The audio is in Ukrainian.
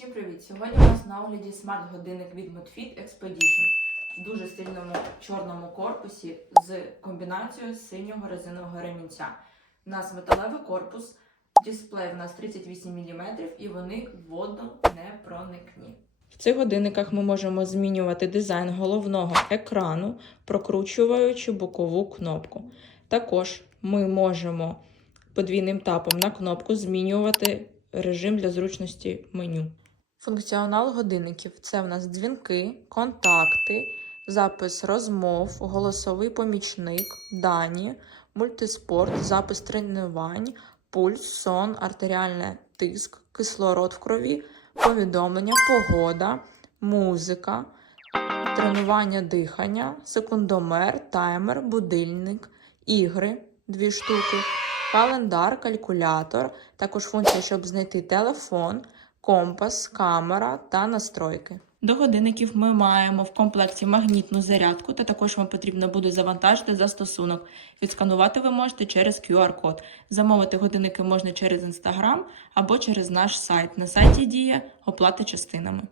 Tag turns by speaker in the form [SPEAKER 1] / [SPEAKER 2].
[SPEAKER 1] Всім привіт! Сьогодні у нас на огляді смарт-годинник від Modfit Expedition в дуже стильному чорному корпусі з комбінацією синього резинового ремінця. У нас металевий корпус, дисплей у нас 38 мм і вони водно не проникні. В цих годинниках ми можемо змінювати дизайн головного екрану, прокручуючи бокову кнопку. Також ми можемо подвійним тапом на кнопку змінювати режим для зручності меню. Функціонал годинників. Це в нас дзвінки, контакти, запис розмов, голосовий помічник, дані, мультиспорт, запис тренувань, пульс, сон, артеріальний тиск, кислород в крові, повідомлення, погода, музика, тренування дихання, секундомер, таймер, будильник, ігри дві штуки, календар, калькулятор, також функція, щоб знайти телефон, компас, камера та настройки. До годинників ми маємо в комплекті магнітну зарядку, та також вам потрібно буде завантажити застосунок. Відсканувати ви можете через QR-код. Замовити годинники можна через Instagram або через наш сайт. На сайті діє оплата частинами.